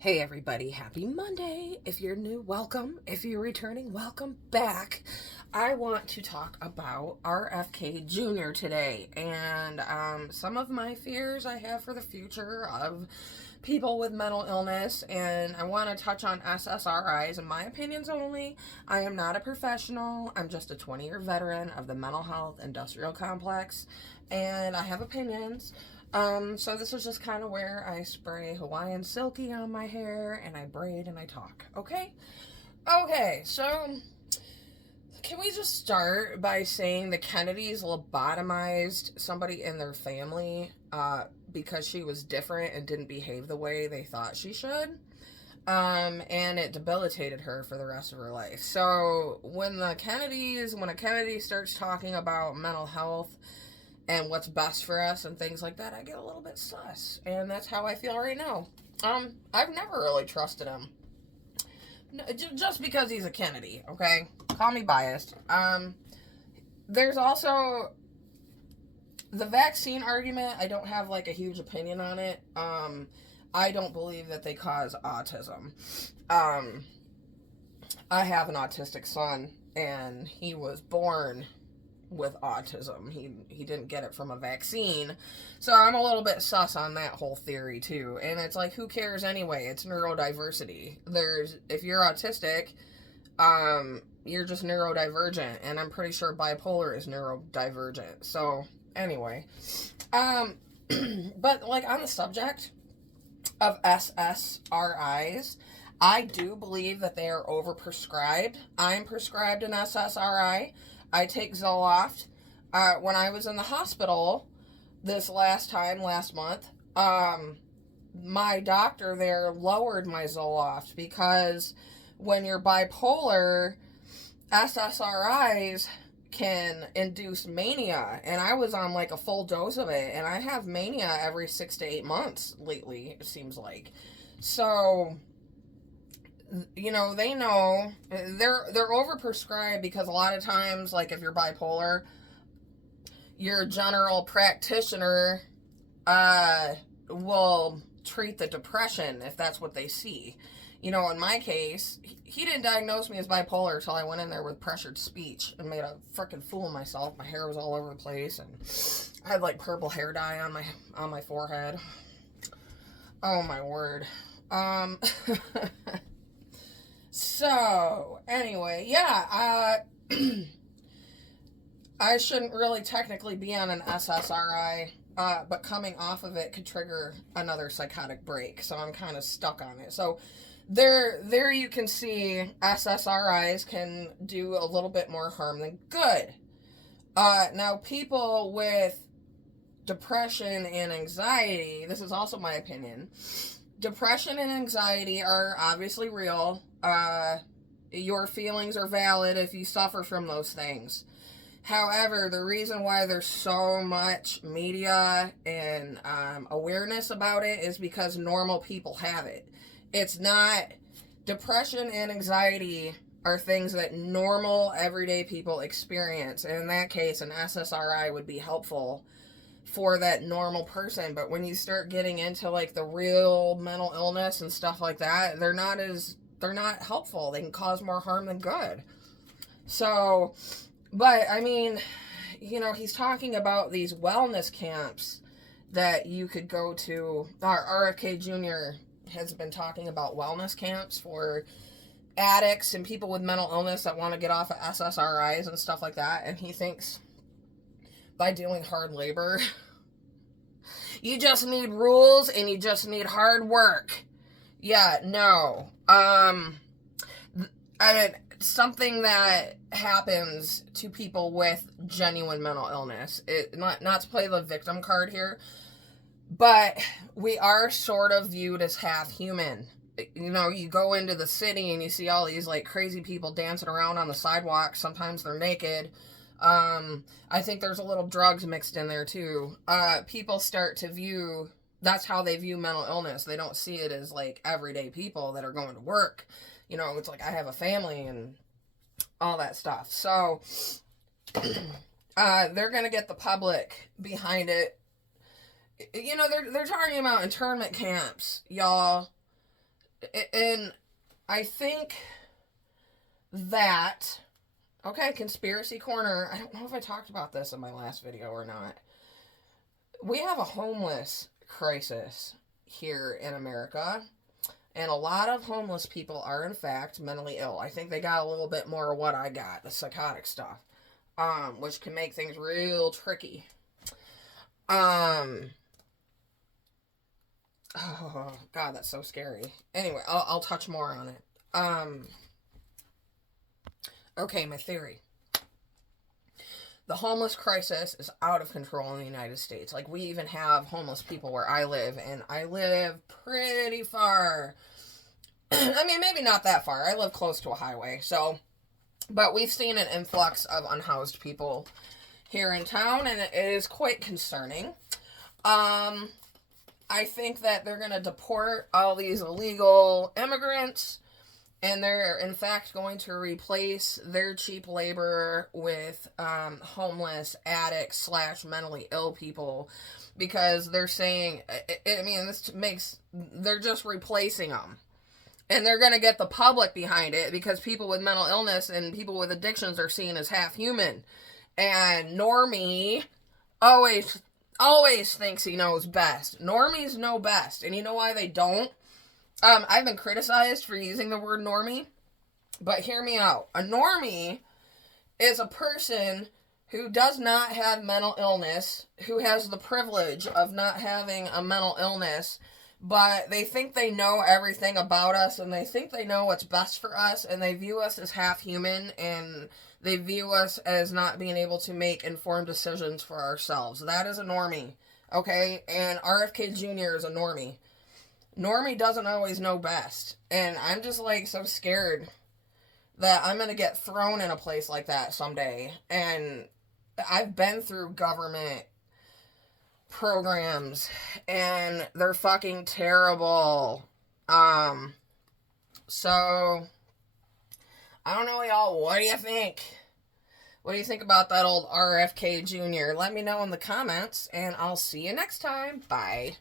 Hey everybody, happy Monday. If you're new, welcome. If you're returning, welcome back. I want to talk about RFKjr today and some of my fears I have for the future of people with mental illness, and I want to touch on SSRIs and my opinions only. I am not a professional. I'm just a 20-year veteran of the mental health industrial complex, and I have opinions. So this is just kind of where I spray Hawaiian Silky on my hair and I braid and I talk, okay? Okay, so can we just start by saying the Kennedys lobotomized somebody in their family because she was different and didn't behave the way they thought she should? And it debilitated her for the rest of her life. So when a Kennedy starts talking about mental health and what's best for us and things like that, I get a little bit sus. And that's how I feel right now. I've never really trusted him. Just because he's a Kennedy, okay? Call me biased. There's also the vaccine argument. I don't have like a huge opinion on it. I don't believe that they cause autism. I have an autistic son, and he was born with autism. He didn't get it from a vaccine. So I'm a little bit sus on that whole theory too. And it's like, who cares anyway? It's neurodiversity. If you're autistic, you're just neurodivergent, and I'm pretty sure bipolar is neurodivergent. So anyway, but like on the subject of SSRIs, I do believe that they are overprescribed. I'm prescribed an SSRI. I take Zoloft. When I was in the hospital last month, my doctor there lowered my Zoloft because when you're bipolar, SSRIs can induce mania, and I was on like a full dose of it, and I have mania every 6 to 8 months lately, it seems like. So they know they're overprescribed because a lot of times, like if you're bipolar, your general practitioner will treat the depression if that's what they see. In my case, he didn't diagnose me as bipolar until I went in there with pressured speech and made a freaking fool of myself. My hair was all over the place, and I had like purple hair dye on my forehead. Oh my word. So, anyway, yeah, I shouldn't really technically be on an SSRI, but coming off of it could trigger another psychotic break, so I'm kind of stuck on it. So, there you can see SSRIs can do a little bit more harm than good. Now, people with depression and anxiety, this is also my opinion, depression and anxiety are obviously real. Your feelings are valid if you suffer from those things. However, the reason why there's so much media and awareness about it is because normal people have it. It's not, depression and anxiety are things that normal, everyday people experience. And in that case, an SSRI would be helpful for that normal person. But when you start getting into like the real mental illness and stuff like that, they're not helpful. They can cause more harm than good. So, but I mean, he's talking about these wellness camps that you could go to. Our RFKjr has been talking about wellness camps for addicts and people with mental illness that want to get off of SSRIs and stuff like that. And he thinks by doing hard labor, you just need rules and you just need hard work. Yeah, no. Something that happens to people with genuine mental illness. Not to play the victim card here, but we are sort of viewed as half human. You go into the city and you see all these like crazy people dancing around on the sidewalk. Sometimes they're naked. I think there's a little drugs mixed in there too. People start to view, that's how they view mental illness. They don't see it as like everyday people that are going to work. It's like I have a family and all that stuff. So, they're going to get the public behind it. They're talking about internment camps, y'all. And I think that, okay, Conspiracy Corner, I don't know if I talked about this in my last video or not. We have a homeless crisis here in America, and a lot of homeless people are, in fact, mentally ill. I think they got a little bit more of what I got, the psychotic stuff, which can make things real tricky. Oh, God, that's so scary. Anyway, I'll touch more on it. Okay, my theory. The homeless crisis is out of control in the United States. Like, we even have homeless people where I live, and I live pretty far. I mean, maybe not that far. I live close to a highway, so, but we've seen an influx of unhoused people here in town, and it is quite concerning. I think that they're going to deport all these illegal immigrants, and they're, in fact, going to replace their cheap labor with homeless, addicts / mentally ill people, because they're saying, I mean, they're just replacing them. And they're going to get the public behind it, because people with mental illness and people with addictions are seen as half human. And Normie always thinks he knows best. Normies know best. And you know why they don't? I've been criticized for using the word normie, but hear me out. A normie is a person who does not have mental illness, who has the privilege of not having a mental illness, but they think they know everything about us, and they think they know what's best for us, and they view us as half human, and they view us as not being able to make informed decisions for ourselves. That is a normie, okay? And RFKjr is a normie. Normie doesn't always know best. And I'm just, like, so scared that I'm going to get thrown in a place like that someday. And I've been through government programs, and they're fucking terrible. So, I don't know, y'all. What do you think? What do you think about that old RFK Jr.? Let me know in the comments, and I'll see you next time. Bye.